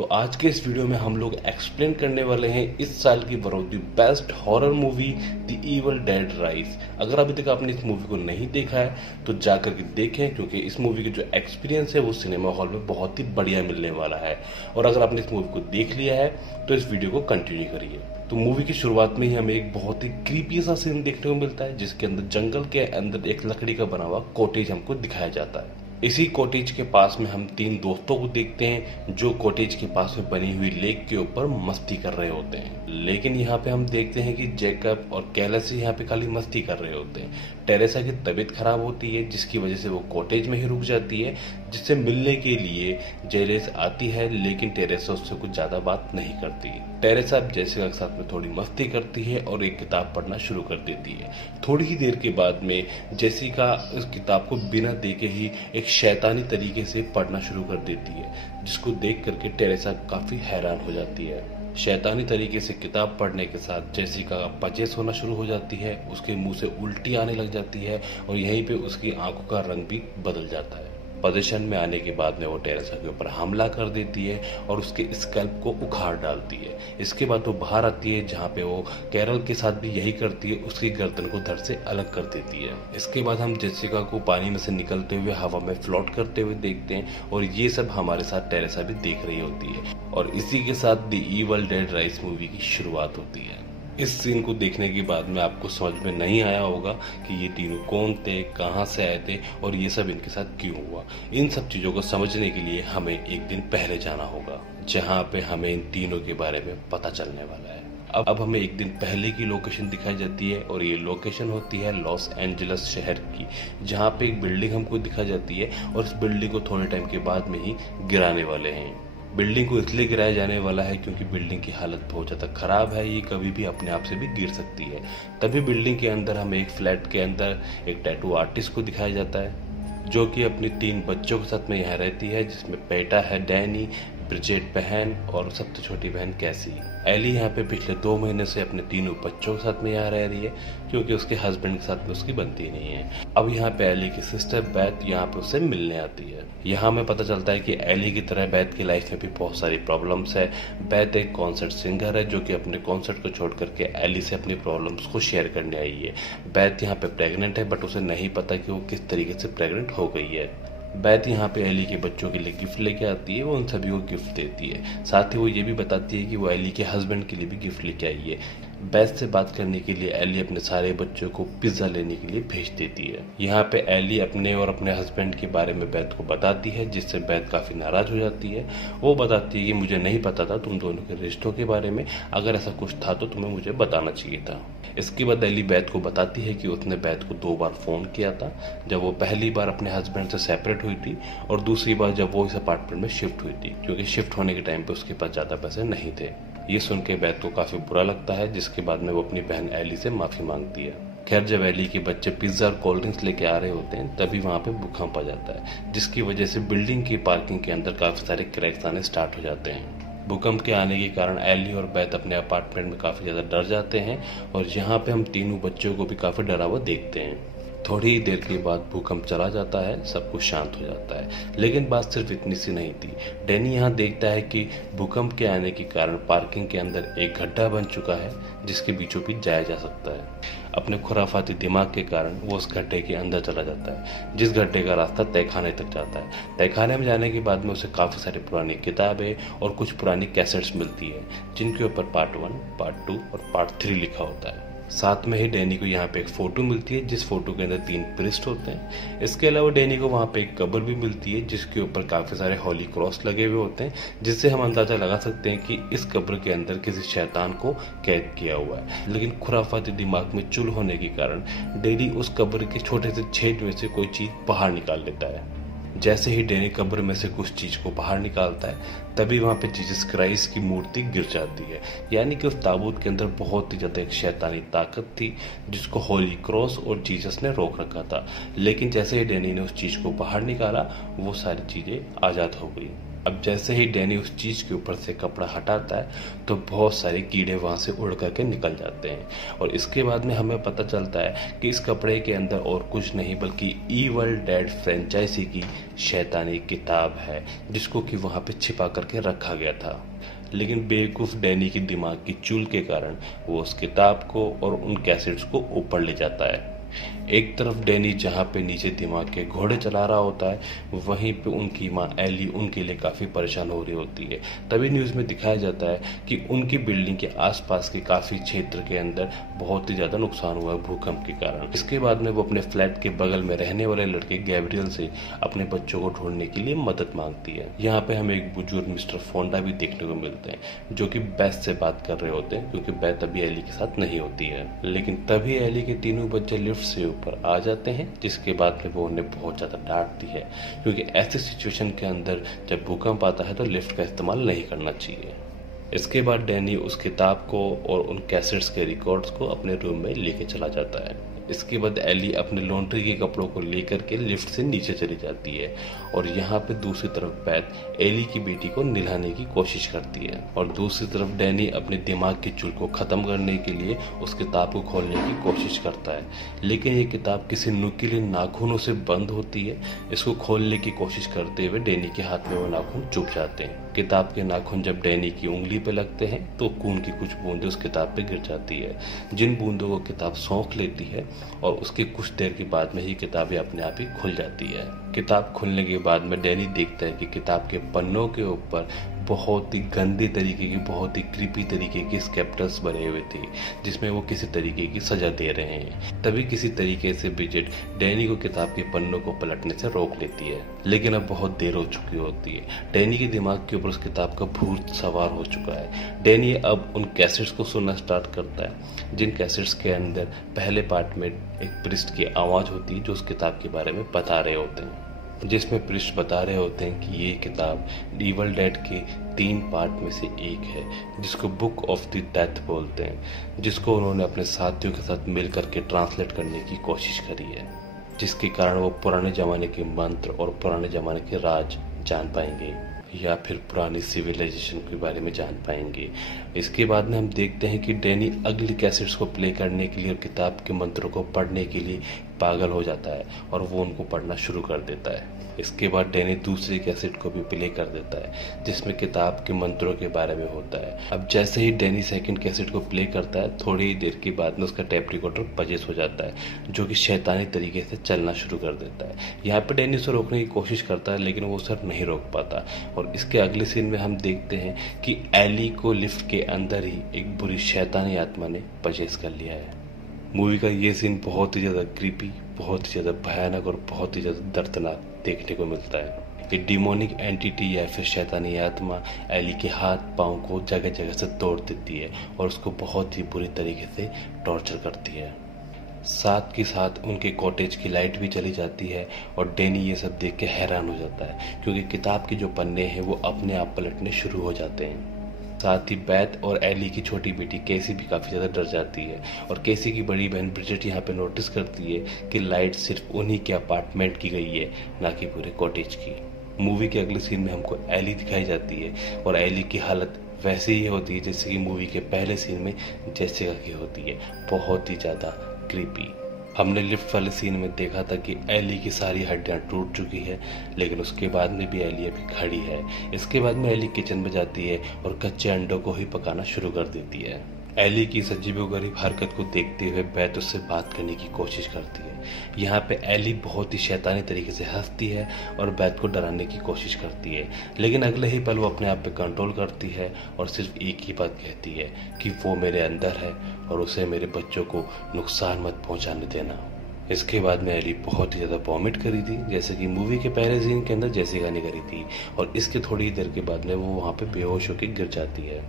तो आज के इस वीडियो में हम लोग एक्सप्लेन करने वाले हैं इस साल की one of the best horror movie the evil dead rise. अगर अभी तक आपने इस मूवी को नहीं देखा है तो जाकर के देखें, क्योंकि इस मूवी की जो एक्सपीरियंस है वो सिनेमा हॉल में बहुत ही बढ़िया मिलने वाला है। और अगर आपने इस मूवी को देख लिया है तो इस वीडियो को कंटिन्यू करिए। तो मूवी की शुरुआत में ही हमें एक बहुत ही क्रीपी सा सीन देखने को मिलता है, जिसके अंदर जंगल के अंदर एक लकड़ी का बना हुआ कॉटेज हमको दिखाया जाता है। इसी कॉटेज के पास में हम तीन दोस्तों को देखते हैं जो कॉटेज के पास में बनी हुई लेक के ऊपर मस्ती कर रहे होते हैं। लेकिन यहाँ पे हम देखते हैं कि जैकब और कैलस यहाँ पे खाली मस्ती कर रहे होते हैं। टेरेसा की तबीयत खराब होती है, जिसकी वजह से वो कॉटेज में ही रुक जाती है, जिससे मिलने के लिए जेलेस आती है, लेकिन टेरेसा उससे कुछ ज्यादा बात नहीं करती। टेरेसा जेसिका के साथ में थोड़ी मस्ती करती है और एक किताब पढ़ना शुरू कर देती है। थोड़ी ही देर के बाद में जेसिका उस किताब को बिना देखे ही एक शैतानी तरीके से पढ़ना शुरू कर देती है, जिसको देख करके टेरेसा काफी हैरान हो जाती है। शैतानी तरीके से किताब पढ़ने के साथ जेसिका पजेस होना शुरू हो जाती है, उसके मुंह से उल्टी आने लग जाती है और यहीं पे उसकी आंखों का रंग भी बदल जाता है। पोजीशन में आने के बाद में वो टेरेसा के ऊपर हमला कर देती है और उसके स्कैल्प को उखाड़ डालती है। इसके बाद वो बाहर आती है, जहाँ पे वो कैरल के साथ भी यही करती है, उसकी गर्दन को धड़ से अलग कर देती है। इसके बाद हम जेसिका को पानी में से निकलते हुए हवा में फ्लोट करते हुए देखते हैं और ये सब हमारे साथ टेरेसा भी देख रही होती है। और इसी के साथ the evil dead rise movie की शुरुआत होती है। इस सीन को देखने के बाद में आपको समझ में नहीं आया होगा कि ये तीनों कौन थे, कहां से आए थे और ये सब इनके साथ क्यों हुआ। इन सब चीजों को समझने के लिए हमें एक दिन पहले जाना होगा, जहां पे हमें इन तीनों के बारे में पता चलने वाला है। अब हमें एक दिन पहले की लोकेशन दिखाई जाती है और ये लोकेशन होती है लॉस एंजलिस शहर की, जहाँ पे एक बिल्डिंग हमको दिखाई जाती है और इस बिल्डिंग को थोड़े टाइम के बाद में ही गिराने वाले हैं। बिल्डिंग को इसलिए गिराया जाने वाला है क्योंकि बिल्डिंग की हालत बहुत ज़्यादा खराब है, ये कभी भी अपने आप से भी गिर सकती है। तभी बिल्डिंग के अंदर हमें एक फ्लैट के अंदर एक टैटू आर्टिस्ट को दिखाया जाता है, जो कि अपनी तीन बच्चों के साथ में यहाँ रहती है, जिसमें बेटा है डैनी, ब्रिजेट बहन और सबसे छोटी बहन कैसी। एली यहाँ पे पिछले 2 महीने से अपने तीनों बच्चों के साथ में यहाँ रह रही है, क्योंकि उसके हस्बैंड के साथ में उसकी बनती नहीं है। अब यहाँ पे एली की सिस्टर बैथ यहाँ पे उससे मिलने आती है। यहाँ हमें पता चलता है कि एली की तरह बैथ की लाइफ में भी बहुत सारी प्रॉब्लम्स है। बैथ एक कॉन्सर्ट सिंगर है, जो कि अपने कॉन्सर्ट को छोड़ करके एली से अपनी प्रॉब्लम्स को शेयर करने आई है। बैथ यहाँ पे प्रेग्नेंट है, बट उसे नहीं पता कि वो किस तरीके से प्रेग्नेंट हो गई है। बैथ यहाँ पे एली के बच्चों के लिए गिफ्ट लेके आती है, वो उन सभी को गिफ्ट देती है। साथ ही वो ये भी बताती है कि वो एली के हस्बैंड के लिए भी गिफ्ट लेके आई है। बैथ से बात करने के लिए एली अपने सारे बच्चों को पिज्जा लेने के लिए भेज देती है। यहाँ पे एली अपने और अपने हस्बैंड के बारे में बैथ को बताती है, जिससे बैथ काफी नाराज हो जाती है। वो बताती है कि मुझे नहीं पता था तुम दोनों के रिश्तों के बारे में, अगर ऐसा कुछ था तो तुम्हें मुझे बताना चाहिए था। इसके बाद एली बैथ को बताती है कि उसने बैथ को 2 बार फोन किया था, जब वो पहली बार अपने हस्बैंड से सेपरेट हुई थी और दूसरी बार जब वो इस अपार्टमेंट में शिफ्ट हुई थी, क्योंकि शिफ्ट होने के टाइम पे उसके पास ज्यादा पैसे नहीं थे। ये सुन के बैथ को काफी बुरा लगता है, जिसके बाद में वो अपनी बहन एली से माफी मांगती है। खैर, जब एली के बच्चे पिज्जा और कोल्ड ड्रिंक्स लेके आ रहे होते हैं, तभी वहाँ पे भूकंप आ जाता है, जिसकी वजह से बिल्डिंग की पार्किंग के अंदर काफी सारे क्रैक्स आने स्टार्ट हो जाते हैं। भूकंप के आने के कारण एली और बैथ अपने अपार्टमेंट में काफी ज्यादा डर जाते हैं और यहाँ पे हम तीनों बच्चों को भी काफी डरा हुआ देखते हैं। थोड़ी ही देर के बाद भूकंप चला जाता है, सब कुछ शांत हो जाता है। लेकिन बात सिर्फ इतनी सी नहीं थी। डैनी यहाँ देखता है कि भूकंप के आने के कारण पार्किंग के अंदर एक गड्ढा बन चुका है, जिसके बीचों बीच जाया जा सकता है। अपने खुराफाती दिमाग के कारण वो उस गड्ढे के अंदर चला जाता है, जिस गड्ढे का रास्ता तहखाने तक जाता है। तहखाने में जाने के बाद में उसे काफी सारी पुरानी किताबें और कुछ पुरानी कैसेट्स मिलती है, जिनके ऊपर पार्ट 1, पार्ट 2 और पार्ट 3 लिखा होता है। साथ में ही डैनी को यहाँ पे एक फोटो मिलती है, जिस फोटो के अंदर 3 प्रिस्ट होते हैं। इसके अलावा डैनी को वहाँ पे एक कब्र भी मिलती है, जिसके ऊपर काफी सारे होली क्रॉस लगे हुए होते हैं, जिससे हम अंदाजा लगा सकते हैं कि इस कब्र के अंदर किसी शैतान को कैद किया हुआ है। लेकिन खुराफाती दिमाग में चुल होने के कारण डैनी उस कब्र के छोटे से छेद में से कोई चीज बाहर निकाल लेता है। जैसे ही डैनी कब्र में से कुछ चीज को बाहर निकालता है, तभी वहां पे जीसस क्राइस्ट की मूर्ति गिर जाती है। यानी कि उस ताबूत के अंदर बहुत ही ज्यादा एक शैतानी ताकत थी, जिसको होली क्रॉस और जीसस ने रोक रखा था। लेकिन जैसे ही डैनी ने उस चीज को बाहर निकाला, वो सारी चीजें आजाद हो गई। अब जैसे ही डैनी उस चीज के ऊपर से कपड़ा हटाता है तो बहुत सारे कीड़े वहां से उड़ करके निकल जाते हैं और इसके बाद में हमें पता चलता है कि इस कपड़े के अंदर और कुछ नहीं बल्कि इवल डेड फ्रेंचाइजी की शैतानी किताब है जिसको कि वहां पे छिपा करके रखा गया था। लेकिन बेवकूफ डैनी की दिमाग की चूल के कारण वो उस किताब को और उन कैसेट्स को ऊपर ले जाता है। एक तरफ डैनी जहाँ पे नीचे दिमाग के घोड़े चला रहा होता है वहीं पे उनकी माँ एली उनके लिए काफ़ी परेशान हो रही होती है। तभी न्यूज़ में दिखाया जाता है कि उनकी बिल्डिंग के आसपास के काफ़ी क्षेत्र के अंदर बहुत ही ज़्यादा नुकसान हुआ है भूकंप के कारण। इसके बाद में वो अपने फ्लैट के बगल में रहने वाले लड़के गैब्रियल से अपने बच्चों को ढूंढने के लिए मदद मांगती है। यहाँ पे हमें एक बुजुर्ग मिस्टर फोंडा भी देखने को मिलते हैं जो कि बेथ से बात कर रहे होते हैं क्योंकि बेथ अभी एली के साथ नहीं होती है। लेकिन तभी एली के तीनों बच्चे लिफ्ट से ऊपर आ जाते हैं जिसके बाद में वो उन्हें बहुत ज्यादा डांटती है क्योंकि ऐसे सिचुएशन के अंदर जब भूकंप आता है तो लिफ्ट का इस्तेमाल नहीं करना चाहिए। इसके बाद डैनी उस किताब को और उन कैसेट्स के रिकॉर्ड्स को अपने रूम में लेके चला जाता है। इसके बाद एली अपने लॉन्ड्री के कपड़ों को लेकर के लिफ्ट से नीचे चली जाती है और यहाँ पे दूसरी तरफ बेथ एली की बेटी को नहलाने की कोशिश करती है और दूसरी तरफ डैनी अपने दिमाग की चूल को खत्म करने के लिए उस किताब को खोलने की कोशिश करता है। लेकिन ये किताब किसी नुकीले नाखूनों से बंद होती है। इसको खोलने की कोशिश करते हुए डैनी के हाथ में वो नाखून चुभ जाते हैं। किताब के नाखून जब डैनी की उंगली पे लगते हैं तो खून की कुछ बूंदें उस किताब पे गिर जाती है जिन बूंदों को किताब सौंख लेती है और उसके कुछ देर के बाद में ही किताबें अपने आप ही खुल जाती है। किताब खुलने के बाद में डैनी देखता है कि किताब के पन्नों के ऊपर बहुत ही गंदे तरीके की बहुत ही क्रीपी तरीके के स्केप्टर्स बने हुए थे जिसमें वो किसी तरीके की सजा दे रहे हैं। तभी किसी तरीके से ब्रिजिट डैनी को किताब के पन्नों को पलटने से रोक लेती है लेकिन अब बहुत देर हो चुकी होती है। डैनी के दिमाग के ऊपर उस किताब का भूत सवार हो चुका है। डैनी अब उन कैसेट्स को सुनना स्टार्ट करता है जिन कैसेट्स के अंदर पहले पार्ट में एक प्रिस्ट की आवाज होती है जो उस किताब के बारे में बता रहे होते हैं जिसमें प्रिस्ट बता रहे होते हैं कि ये किताब इवल डेड के 3 पार्ट में से एक है जिसको बुक ऑफ द डेथ बोलते हैं जिसको उन्होंने अपने साथियों के साथ मिल करके ट्रांसलेट करने की कोशिश करी है जिसके कारण वो पुराने जमाने के मंत्र और पुराने जमाने के राज जान पाएंगे या फिर पुरानी सिविलाइजेशन के बारे में जान पाएंगे। इसके बाद में हम देखते हैं कि डैनी अगली कैसेट्स को प्ले करने के लिए और किताब के मंत्रों को पढ़ने के लिए पागल हो जाता है और वो उनको पढ़ना शुरू कर देता है। इसके बाद डैनी दूसरी कैसेट को भी प्ले कर देता है जिसमें किताब के मंत्रों के बारे में होता है। अब जैसे ही डैनी सेकंड कैसेट को प्ले करता है थोड़ी ही देर के बाद में उसका टेप रिकॉर्डर पजेस हो जाता है जो कि शैतानी तरीके से चलना शुरू कर देता है। यहाँ पे डैनी उसे रोकने की कोशिश करता है लेकिन वो उसे नहीं रोक पाता और इसके अगले सीन में हम देखते हैं कि एली को लिफ्ट के अंदर ही एक बुरी शैतानी आत्मा ने पजेस कर लिया है। मूवी का ये सीन बहुत ही ज़्यादा क्रीपी, बहुत ही ज़्यादा भयानक और बहुत ही ज़्यादा दर्दनाक देखने को मिलता है कि डिमोनिक एंटिटी या फिर शैतानी आत्मा एली के हाथ पांव को जगह जगह से तोड़ देती है और उसको बहुत ही बुरी तरीके से टॉर्चर करती है। साथ के साथ उनके कॉटेज की लाइट भी चली जाती है और डैनी ये सब देख के हैरान हो जाता है क्योंकि किताब के जो पन्ने हैं वो अपने आप पलटने शुरू हो जाते हैं। साथ ही बेथ और एली की छोटी बेटी केसी भी काफ़ी ज़्यादा डर जाती है और केसी की बड़ी बहन ब्रिजिट यहाँ पे नोटिस करती है कि लाइट सिर्फ उन्हीं के अपार्टमेंट की गई है ना कि पूरे कॉटेज की। मूवी के अगले सीन में हमको एली दिखाई जाती है और एली की हालत वैसे ही होती है जैसे कि मूवी के पहले सीन में जेसिका की होती है, बहुत ही ज़्यादा क्रीपी। हमने लिफ्ट वाले सीन में देखा था कि एली की सारी हड्डियां टूट चुकी है लेकिन उसके बाद में भी एली अभी खड़ी है। इसके बाद में एली किचन में जाती है और कच्चे अंडों को ही पकाना शुरू कर देती है। एली की इस अजीबोगरीब हरकत को देखते हुए बेथ उससे बात करने की कोशिश करती है। यहाँ पे एली बहुत ही शैतानी तरीके से हंसती है और बेथ को डराने की कोशिश करती है लेकिन अगले ही पल वो अपने आप पे कंट्रोल करती है और सिर्फ एक ही बात कहती है कि वो मेरे अंदर है और उसे मेरे बच्चों को नुकसान मत पहुंचाने देना। इसके बाद में एली बहुत ही ज़्यादा वॉमिट करी थी जैसे कि मूवी के पहले सीन के अंदर जेसिका ने करी थी और इसके थोड़ी ही देर के बाद में वो वहाँ पे बेहोश होकर गिर जाती है।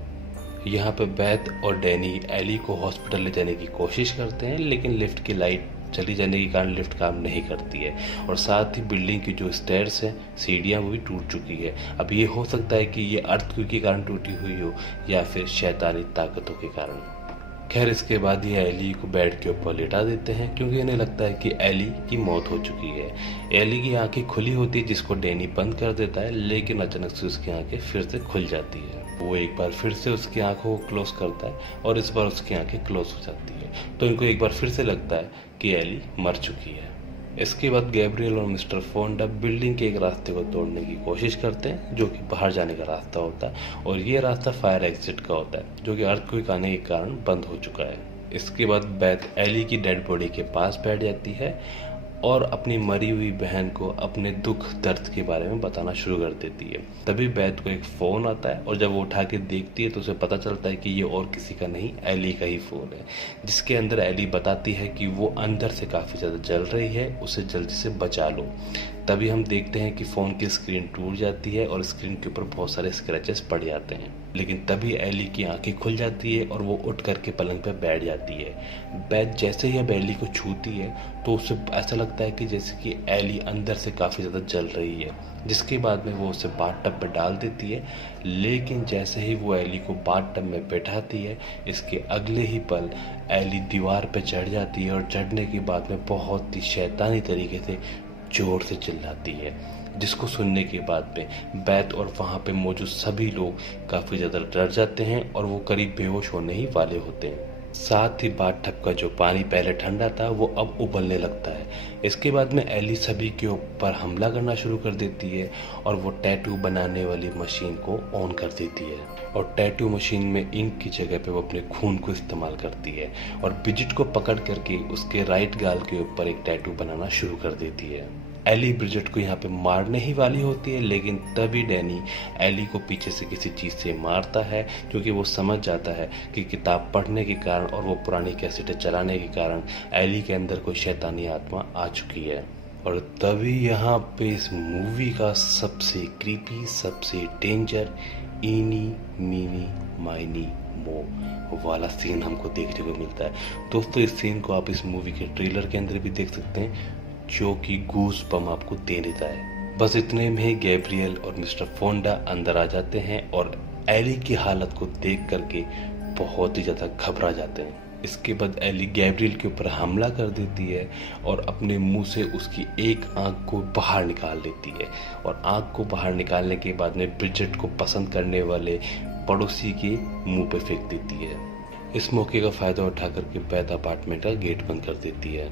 यहाँ पे बेथ और डैनी एली को हॉस्पिटल ले जाने की कोशिश करते हैं लेकिन लिफ्ट की लाइट चली जाने के कारण लिफ्ट काम नहीं करती है और साथ ही बिल्डिंग की जो स्टेयर्स है सीढ़ियाँ वो भी टूट चुकी है। अब ये हो सकता है कि ये अर्थक्वेक के कारण टूटी हुई हो या फिर शैतानी ताकतों के कारण। खैर इसके बाद ये एली को बेड के ऊपर लेटा देते हैं क्योंकि इन्हें लगता है कि एली की मौत हो चुकी है। एली की आंखें खुली होती है जिसको डैनी बंद कर देता है, लेकिन अचानक से उसकी आंखें फिर से खुल जाती है। वो एक बार फिर से उसकी आंखों को क्लोज करता है और इस बार उसकी आंखें क्लोज हो जाती है, तो इनको एक बार फिर से लगता है कि एली मर चुकी है। इसके बाद गैब्रियल और मिस्टर फोंडा बिल्डिंग के एक रास्ते को तोड़ने की कोशिश करते हैं जो कि बाहर जाने का रास्ता होता है, और ये रास्ता फायर एग्जिट का होता है जो कि अर्थक्वेक आने के कारण बंद हो चुका है। इसके बाद बेथ एली की डेड बॉडी के पास बैठ जाती है और अपनी मरी हुई बहन को अपने दुख दर्द के बारे में बताना शुरू कर देती है। तभी बेथ को एक फ़ोन आता है और जब वो उठा के देखती है तो उसे पता चलता है कि ये और किसी का नहीं, एली का ही फ़ोन है, जिसके अंदर एली बताती है कि वो अंदर से काफ़ी ज़्यादा जल रही है, उसे जल्दी से बचा लो। तभी हम देखते हैं कि फ़ोन की स्क्रीन टूट जाती है और स्क्रीन के ऊपर बहुत सारे स्क्रैचेस पड़ जाते हैं, लेकिन तभी एली की आंखें खुल जाती है और वो उठ करके पलंग पर बैठ जाती है। बेथ जैसे ही अब एली को छूती है तो उसे ऐसा लगता है कि जैसे कि एली अंदर से काफ़ी ज़्यादा जल रही है, जिसके बाद में वो उसे बाथटब में डाल देती है। लेकिन जैसे ही वो एली को बाथटब में बैठाती है, इसके अगले ही पल एली दीवार पर चढ़ जाती है और चढ़ने के बाद में बहुत ही शैतानी तरीके से जोर से चिल्लाती है, जिसको सुनने के बाद में बेथ और वहाँ पे मौजूद सभी लोग काफ़ी ज़्यादा डर जाते हैं और वो करीब बेहोश होने ही वाले होते हैं। साथ ही बाथटब का जो पानी पहले ठंडा था वो अब उबलने लगता है। इसके बाद में एली सभी के ऊपर हमला करना शुरू कर देती है और वो टैटू बनाने वाली मशीन को ऑन कर देती है, और टैटू मशीन में इंक की जगह पे वो अपने खून को इस्तेमाल करती है और ब्रिजिट को पकड़ करके उसके राइट गाल के ऊपर एक टैटू बनाना शुरू कर देती है। एली ब्रिजिट को यहाँ पे मारने ही वाली होती है, लेकिन तभी डैनी एली को पीछे से किसी चीज़ से मारता है क्योंकि वो समझ जाता है कि किताब पढ़ने के कारण और वो पुरानी कैसेटें चलाने के कारण एली के अंदर कोई शैतानी आत्मा आ चुकी है। और तभी यहाँ पे इस मूवी का सबसे क्रीपी, सबसे डेंजर इनी मीनी माइनी मो वाला सीन हमको देखने को मिलता है। दोस्तों इस सीन को आप इस मूवी के ट्रेलर के अंदर भी देख सकते हैं, जो कि गूस बम आपको दे देता है। बस इतने में ही गैब्रियल और मिस्टर फोंडा अंदर आ जाते हैं और एली की हालत को देख करके बहुत ही ज़्यादा घबरा जाते हैं। इसके बाद एली गैब्रियल के ऊपर हमला कर देती है और अपने मुंह से उसकी एक आंख को बाहर निकाल लेती है, और आंख को बाहर निकालने के बाद में ब्रिजिट को पसंद करने वाले पड़ोसी के मुंह पे फेंक देती है। इस मौके का फ़ायदा उठा करके बेथ अपार्टमेंट का गेट बंद कर देती है।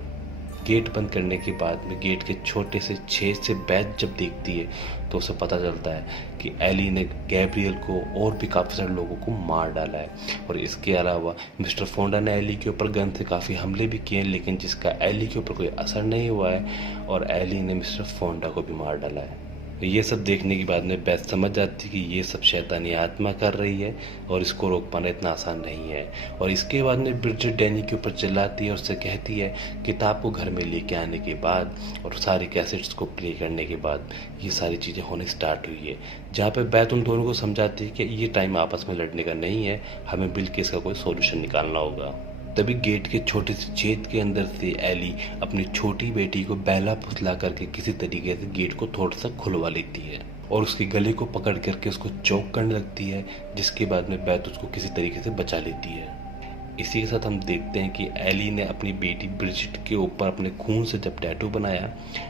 गेट बंद करने के बाद में गेट के छोटे से छेद से बेथ जब देखती है तो उसे पता चलता है कि एली ने गैब्रियल को और भी काफ़ी सारे लोगों को मार डाला है, और इसके अलावा मिस्टर फोंडा ने एली के ऊपर गन से काफ़ी हमले भी किए, लेकिन जिसका एली के ऊपर कोई असर नहीं हुआ है, और एली ने मिस्टर फोंडा को भी मार डाला है। ये सब देखने के बाद में बेथ समझ जाती है कि ये सब शैतानी आत्मा कर रही है और इसको रोक पाना इतना आसान नहीं है। और इसके बाद में ब्रिजिट डैनी के ऊपर चिल्लाती है और उससे कहती है किताब को घर में लेके आने के बाद और सारी कैसेट्स को प्ले करने के बाद ये सारी चीज़ें होने स्टार्ट हुई है, जहाँ पे बेथ उन दोनों को समझाती है कि ये टाइम आपस में लड़ने का नहीं है, हमें मिलकर इसका कोई सोल्यूशन निकालना होगा। तभी गेट के छोटे से छेद के अंदर से एली अपनी छोटी बेटी को बैला फुसला करके किसी तरीके से गेट को थोड़ा सा खुलवा लेती है और उसके गले को पकड़ करके उसको चौक करने लगती है, जिसके बाद में बेथ उसको किसी तरीके से बचा लेती है। इसी के साथ हम देखते हैं कि एली ने अपनी बेटी ब्रिजिट के ऊपर अपने खून से जब टैटू बनाया,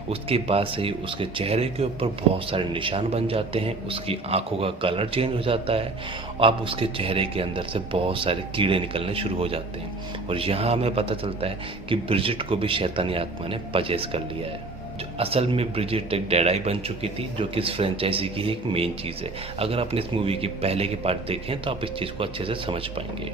उसके बाद से ही उसके चेहरे के ऊपर बहुत सारे निशान बन जाते हैं, उसकी आंखों का कलर चेंज हो जाता है, अब उसके चेहरे के अंदर से बहुत सारे कीड़े निकलने शुरू हो जाते हैं, और यहाँ हमें पता चलता है कि ब्रिजिट को भी शैतानी आत्मा ने पजेस कर लिया है। जो असल में ब्रिजिट एक डेड आई बन चुकी थी, जो कि इस फ्रेंचाइजी की एक मेन चीज़ है। अगर आपने इस मूवी के पहले के पार्ट देखें तो आप इस चीज़ को अच्छे से समझ पाएंगे।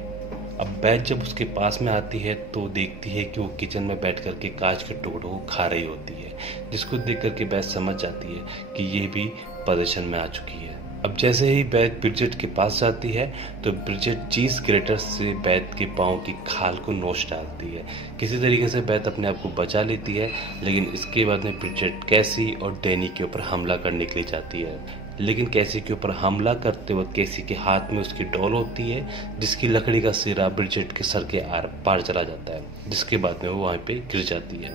अब बेथ जब उसके पास में आती है तो देखती है कि वो किचन में बैठ करके कांच के टुकड़ों को खा रही होती है, जिसको देख करके बेथ समझ जाती है कि ये भी पोजीशन में आ चुकी है। अब जैसे ही बेथ ब्रिजिट के पास जाती है तो ब्रिजिट चीज ग्रेटर से बेथ के पाँव की खाल को नोच डालती है। किसी तरीके से बेथ अपने आप को बचा लेती है, लेकिन इसके बाद में ब्रिजिट कैसी और डैनी के ऊपर हमला करने के लिए जाती है। लेकिन कैसी के ऊपर हमला करते वक्त कैसी के हाथ में उसकी डॉल होती है, जिसकी लकड़ी का सिरा ब्रिजिट के सर के आर पार चला जाता है, जिसके बाद में वो वहाँ पे गिर जाती है।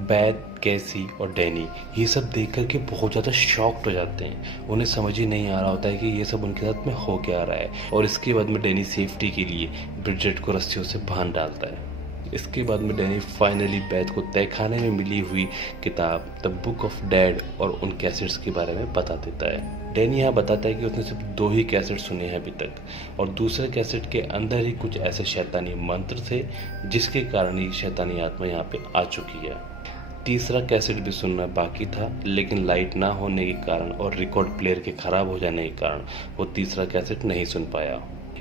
बैथ, कैसी और डैनी ये सब देख कर के बहुत ज़्यादा शॉक्ड हो जाते हैं। उन्हें समझ ही नहीं आ रहा होता है कि ये सब उनके साथ में हो क्या रहा है। और इसके बाद में डैनी सेफ्टी के लिए ब्रिजेट को रस्सियों से बांध डालता है। इसके बाद में डैनी फाइनली बैथ को तहखाने में मिली हुई किताब द बुक ऑफ डेड और उन कैसेट्स के बारे में बता देता है। डैनी यहाँ बताता है कि उसने सिर्फ 2 ही कैसेट सुने हैं अभी तक और दूसरे कैसेट के अंदर ही कुछ ऐसे शैतानी मंत्र थे जिसके कारण ये शैतानी आत्मा यहाँ पे आ चुकी है। तीसरा कैसेट भी सुनना बाकी था, लेकिन लाइट ना होने के कारण और रिकॉर्ड प्लेयर के खराब हो जाने के कारण वो तीसरा कैसेट नहीं सुन पाया।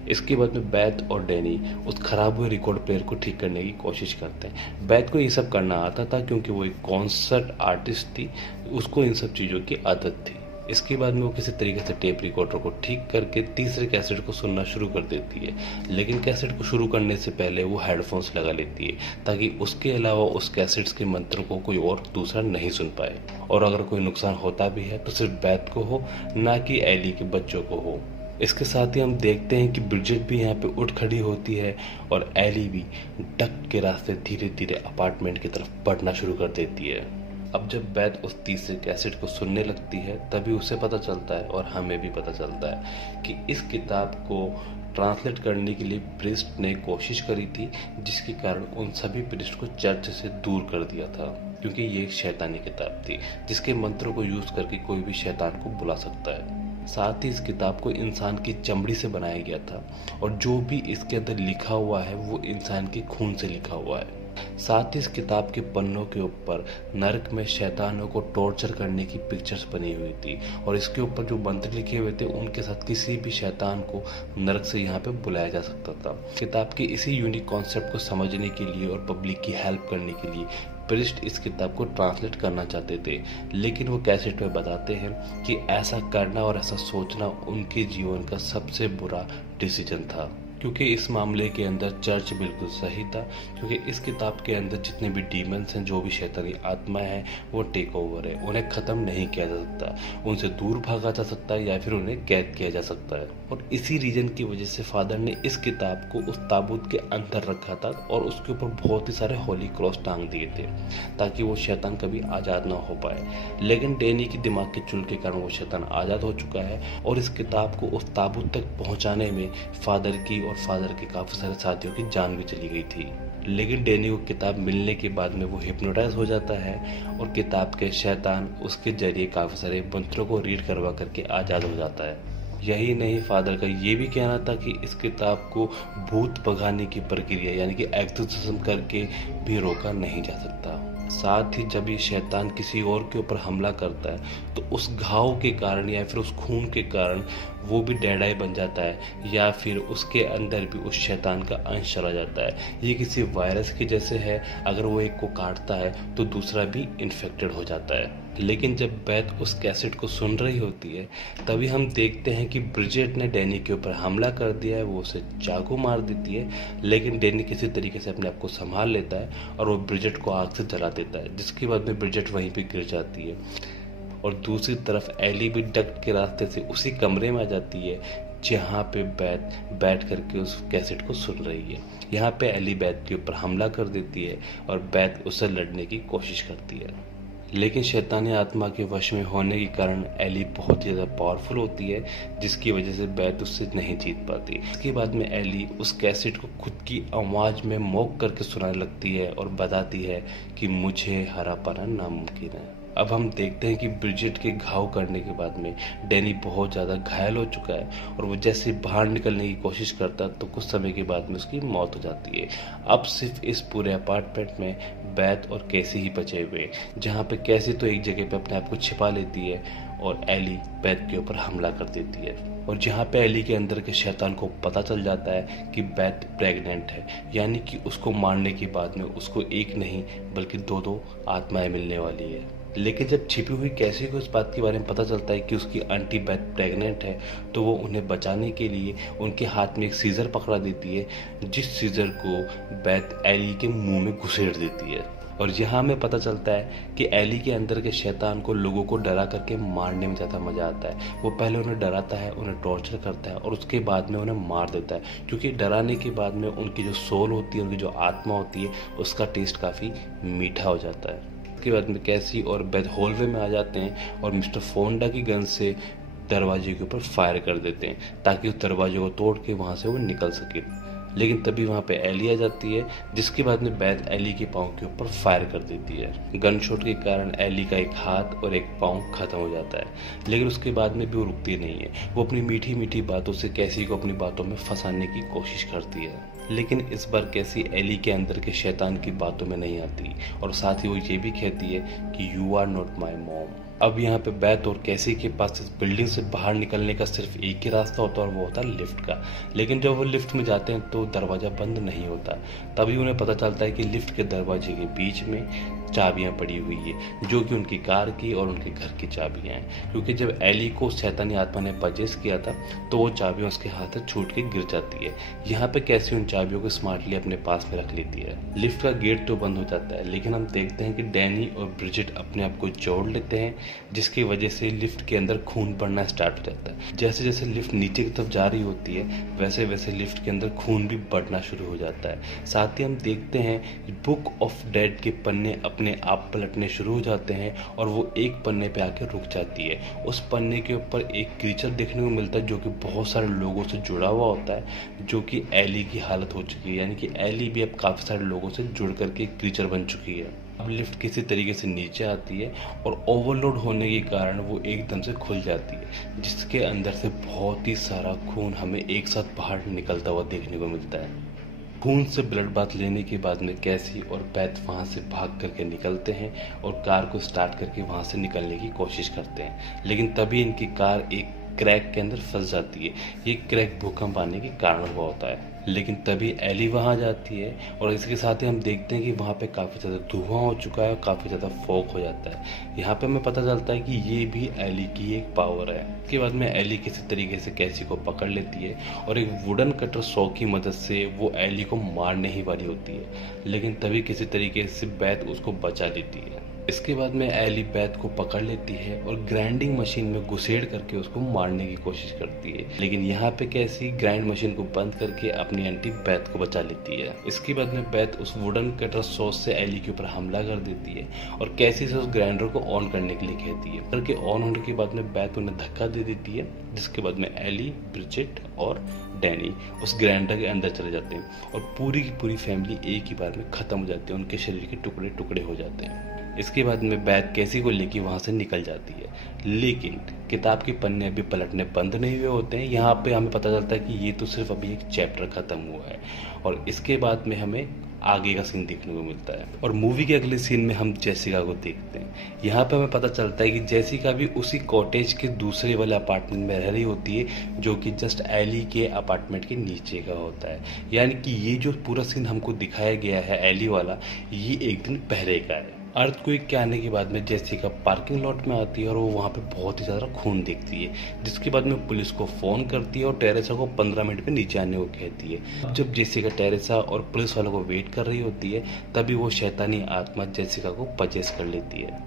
इसके बाद में बैथ और डैनी उस खराब हुए रिकॉर्ड प्लेयर को ठीक करने की कोशिश करते हैं। बैथ को ये सब करना आता था क्योंकि वो एक कॉन्सर्ट आर्टिस्ट थी, उसको इन सब चीज़ों की आदत थी। इसके बाद में वो किसी तरीके से टेप रिकॉर्डर को ठीक करके तीसरे कैसेट को सुनना शुरू कर देती है, लेकिन कैसेट को शुरू करने से पहले वो हेडफोन्स लगा लेती है ताकि उसके अलावा उस कैसेट्स के मंत्रों को कोई और दूसरा नहीं सुन पाए। और अगर कोई नुकसान होता भी है तो सिर्फ बैथ को हो, ना कि एली के बच्चों को हो। इसके साथ ही हम देखते हैं कि ब्रिजेट भी यहाँ पे उठ खड़ी होती है और एली भी डक के रास्ते धीरे धीरे अपार्टमेंट की तरफ बढ़ना शुरू कर देती है। अब जब बैथ उस तीसरे कैसेट को सुनने लगती है तभी उसे पता चलता है और हमें भी पता चलता है कि इस किताब को ट्रांसलेट करने के लिए प्रीस्ट ने कोशिश करी थी, जिसके कारण उन सभी प्रीस्ट को चर्च से दूर कर दिया था, क्योंकि ये एक शैतानी किताब थी जिसके मंत्रों को यूज करके कोई भी शैतान को बुला सकता है। साथ ही इस किताब को इंसान की चमड़ी से बनाया गया था और जो भी इसके अंदर लिखा हुआ है वो इंसान के खून से लिखा हुआ है। साथ ही इस किताब के पन्नों के ऊपर नरक में शैतानों को टॉर्चर करने की पिक्चर्स बनी हुई थी और इसके ऊपर जो मंत्र लिखे हुए थे उनके साथ किसी भी शैतान को नरक से यहाँ पे बुलाया जा सकता था। किताब के इसी यूनिक कॉन्सेप्ट को समझने के लिए और पब्लिक की हेल्प करने के लिए प्रीस्ट इस किताब को ट्रांसलेट करना चाहते थे, लेकिन वो कैसेट में बताते हैं कि ऐसा करना और ऐसा सोचना उनके जीवन का सबसे बुरा डिसीजन था, क्योंकि इस मामले के अंदर चर्च बिल्कुल सही था, क्योंकि इस किताब के अंदर जितने भी डीमंस हैं, जो भी शैतानी आत्मा है, वो टेक ओवर है। उन्हें ख़त्म नहीं किया जा सकता, उनसे दूर भागा जा सकता है या फिर उन्हें कैद किया जा सकता है। और इसी रीजन की वजह से फादर ने इस किताब को उस ताबूत के अंदर रखा था और उसके ऊपर बहुत ही सारे होली क्रॉस टांग दिए थे ताकि वो शैतान कभी आज़ाद ना हो पाए। लेकिन डैनी के दिमाग के चुल के कारण वो शैतान आज़ाद हो चुका है और इस किताब को उस ताबूत तक पहुँचाने में फादर की और फादर के काफ़ी सारे साथियों की जान भी चली गई थी। लेकिन डैनी को किताब मिलने के बाद में वो हिप्नोटाइज हो जाता है और किताब के शैतान उसके जरिए काफ़ी सारे मंत्रों को रीड करवा करके आज़ाद हो जाता है। यही नहीं, फादर का ये भी कहना था कि इस किताब को भूत भगाने की प्रक्रिया यानी कि एक्सोर्सिज्म करके भी रोका नहीं जा सकता। साथ ही जब ये शैतान किसी और के ऊपर हमला करता है तो उस घाव के कारण या फिर उस खून के कारण वो भी डेड आई बन जाता है या फिर उसके अंदर भी उस शैतान का अंश चला जाता है। ये किसी वायरस के जैसे है, अगर वो एक को काटता है तो दूसरा भी इन्फेक्टेड हो जाता है। लेकिन जब बैथ उस कैसेट को सुन रही होती है तभी हम देखते हैं कि ब्रिजेट ने डैनी के ऊपर हमला कर दिया है, वो उसे चाकू मार देती है, लेकिन डैनी किसी तरीके से अपने आप को संभाल लेता है और वो ब्रिजेट को आग से जला देता है, जिसके बाद में ब्रिजेट वहीं पे गिर जाती है। और दूसरी तरफ एली भी डक्ट के रास्ते से उसी कमरे में आ जाती है जहाँ पे बैठ करके उस कैसेट को सुन रही है। यहाँ पे एली बैथ के ऊपर हमला कर देती है और बैथ उससे लड़ने की कोशिश करती है, लेकिन शैतानी आत्मा के वश में होने के कारण एली बहुत ही ज़्यादा पावरफुल होती है, जिसकी वजह से बैथ उससे नहीं जीत पाती। इसके बाद में एली उस कैसेट को खुद की आवाज़ में मॉक करके सुनाने लगती है और बताती है कि मुझे हरा पाना नामुमकिन है। अब हम देखते हैं कि ब्रिजेट के घाव करने के बाद में डैनी बहुत ज़्यादा घायल हो चुका है और वो जैसे बाहर निकलने की कोशिश करता है तो कुछ समय के बाद में उसकी मौत हो जाती है। अब सिर्फ इस पूरे अपार्टमेंट में बैथ और कैसी ही बचे हुए हैं, जहाँ पे कैसी तो एक जगह पे अपने आप को छिपा लेती है और एली बैथ के ऊपर हमला कर देती है। और जहाँ पे एली के अंदर के शैतान को पता चल जाता है कि बैथ प्रेग्नेंट है, यानी कि उसको मारने के बाद में उसको एक नहीं बल्कि दो आत्माएं मिलने वाली है। लेकिन जब छिपी हुई कैसी को इस बात के बारे में पता चलता है कि उसकी आंटी बैथ प्रेग्नेंट है तो वो उन्हें बचाने के लिए उनके हाथ में एक सीजर पकड़ा देती है, जिस सीजर को बैथ एली के मुंह में घुसेड़ देती है। और यहाँ हमें पता चलता है कि एली के अंदर के शैतान को लोगों को डरा करके मारने में ज़्यादा मज़ा आता है। वो पहले उन्हें डराता है, उन्हें टॉर्चर करता है और उसके बाद में उन्हें मार देता है, क्योंकि डराने के बाद में उनकी जो सोल होती है, उनकी जो आत्मा होती है, उसका टेस्ट काफ़ी मीठा हो जाता है। जिसके बाद में कैसी और बेथ हॉलवे में आ जाते हैं और मिस्टर फोंडा की गन से दरवाजे के ऊपर फायर कर देते हैं ताकि उस दरवाजे को तोड़ के वहाँ से वो निकल सके। लेकिन तभी वहाँ पे एली आ जाती है, जिसके बाद में बेथ एली के पाँव के ऊपर फायर कर देती है। गन शॉट के कारण एली का एक हाथ और एक पाँव खत्म हो जाता है, लेकिन उसके बाद में भी वो रुकती नहीं है। वो अपनी मीठी मीठी बातों से कैसी को अपनी बातों में फंसाने की कोशिश करती है, लेकिन इस बार कैसी एली के अंदर के शैतान की बातों में नहीं आती और साथ ही वो ये भी कहती है कि you are not my mom. अब यहाँ पे बेथ और कैसी के पास इस बिल्डिंग से बाहर निकलने का सिर्फ एक ही रास्ता होता है और वो होता है लिफ्ट का। लेकिन जब वो लिफ्ट में जाते हैं तो दरवाज़ा बंद नहीं होता। तभी उन्हें पता चलता है कि लिफ्ट के दरवाजे के बीच में चाबियां पड़ी हुई है, जो कि उनकी कार की और उनके घर की चाबियां हैं। क्योंकि जब एली को शैतानी आत्मा ने पजेस किया था तो वो चाबियां उसके हाथ से छूट के गिर जाती है। यहाँ पे कैसी उन चाबियों को स्मार्टली अपने पास में रख लेती है। लिफ्ट का गेट तो बंद हो जाता है, लेकिन हम देखते हैं कि डैनी और ब्रिजिट अपने आप को जोड़ लेते हैं, जिसकी वजह से लिफ्ट के अंदर खून बढ़ना स्टार्ट हो जाता है। जैसे जैसे लिफ्ट नीचे की तरफ जा रही होती है वैसे वैसे लिफ्ट के अंदर खून भी बढ़ना शुरू हो जाता है। साथ ही हम देखते हैं कि बुक ऑफ डेड के पन्ने अपने आप पलटने शुरू हो जाते हैं और वो एक पन्ने पे आके रुक जाती है। उस पन्ने के ऊपर एक क्रीचर देखने को मिलता है जो कि बहुत सारे लोगों से जुड़ा हुआ होता है, जो कि एली की हालत हो चुकी है। यानी कि एली भी अब काफी सारे लोगों से जुड़ करके एक क्रीचर बन चुकी है। अब लिफ्ट किसी तरीके से नीचे आती है और ओवरलोड होने के कारण वो एकदम से खुल जाती है, जिसके अंदर से बहुत ही सारा खून हमें एक साथ बाहर निकलता हुआ देखने को मिलता है। खून से ब्लड बाथ लेने के बाद में कैसी और बेथ वहाँ से भाग करके निकलते हैं और कार को स्टार्ट करके वहाँ से निकलने की कोशिश करते हैं। लेकिन तभी इनकी कार एक क्रैक के अंदर फंस जाती है। ये क्रैक भूकंप आने के कारण हुआ होता है। लेकिन तभी एली वहाँ जाती है और इसके साथ ही हम देखते हैं कि वहाँ पे काफ़ी ज़्यादा धुआं हो चुका है और काफ़ी ज़्यादा फॉग हो जाता है। यहाँ पे हमें पता चलता है कि ये भी एली की एक पावर है। इसके बाद में एली किसी तरीके से कैसी को पकड़ लेती है और एक वुडन कटर सॉ की मदद से वो एली को मारने ही वाली होती है, लेकिन तभी किसी तरीके से बेथ उसको बचा लेती है। इसके बाद में एली बेथ को पकड़ लेती है और ग्राइंडिंग मशीन में घुसेड़ करके उसको मारने की कोशिश करती है, लेकिन यहाँ पे कैसी ग्राइंड मशीन को बंद करके अपनी आंटी बेथ को बचा लेती है। इसके बाद में बेथ उस वुडन कटर सॉस से एली के ऊपर हमला कर देती है और कैसी से उस ग्राइंडर को ऑन करने के लिए कहती है। करके ऑन होने के बाद में बेथ उन्हें धक्का दे देती है, जिसके बाद में एली, ब्रिजिट और डैनी उस ग्राइंडर के अंदर चले जाते हैं और पूरी की पूरी फैमिली एक ही बार में खत्म हो जाती है। उनके शरीर के टुकड़े टुकड़े हो जाते हैं। इसके बाद में बेथ कैसी को लेके वहाँ से निकल जाती है, लेकिन किताब के पन्ने अभी पलटने बंद नहीं हुए होते हैं। यहाँ पे हमें पता चलता है कि ये तो सिर्फ अभी एक चैप्टर खत्म हुआ है और इसके बाद में हमें आगे का सीन देखने को मिलता है। और मूवी के अगले सीन में हम जेसिका को देखते हैं। यहाँ पे हमें पता चलता है कि जेसिका भी उसी कॉटेज के दूसरे वाले अपार्टमेंट में रह रही होती है, जो कि जस्ट एली के अपार्टमेंट के नीचे का होता है। यानी कि ये जो पूरा सीन हमको दिखाया गया है एली वाला, ये एक दिन पहले का है। अर्थक्वेक के आने के बाद में जेसिका पार्किंग लॉट में आती है और वो वहाँ पे बहुत ही ज़्यादा खून देखती है, जिसके बाद में पुलिस को फ़ोन करती है और टेरेसा को 15 मिनट में नीचे आने को कहती है। अब जब जेसिका टेरेसा और पुलिस वालों को वेट कर रही होती है, तभी वो शैतानी आत्मा जेसिका को पजेस कर लेती है,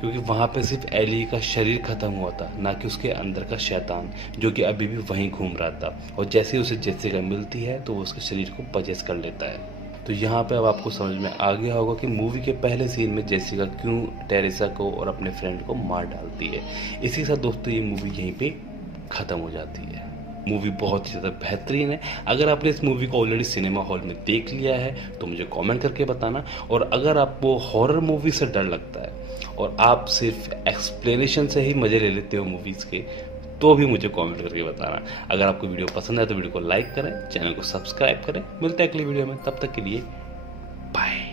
क्योंकि वहाँ पे सिर्फ एली का शरीर खत्म हुआ था, ना कि उसके अंदर का शैतान, जो कि अभी भी वहीं घूम रहा था। और जैसे ही उसे जेसिका मिलती है तो वो उसके शरीर को पजेस कर लेता है। तो यहाँ पे अब आपको समझ में आ गया होगा कि मूवी के पहले सीन में जेसिका क्यों टेरेसा को और अपने फ्रेंड को मार डालती है। इसी के साथ दोस्तों ये मूवी यहीं पे ख़त्म हो जाती है। मूवी बहुत ही ज़्यादा बेहतरीन है। अगर आपने इस मूवी को ऑलरेडी सिनेमा हॉल में देख लिया है तो मुझे कमेंट करके बताना, और अगर आपको हॉरर मूवी से डर लगता है और आप सिर्फ एक्सप्लेनेशन से ही मज़े ले लेते हो मूवीज़ के, तो भी मुझे कमेंट करके बताना। अगर आपको वीडियो पसंद है तो वीडियो को लाइक करें, चैनल को सब्सक्राइब करें। मिलते हैं अगली वीडियो में, तब तक के लिए बाय।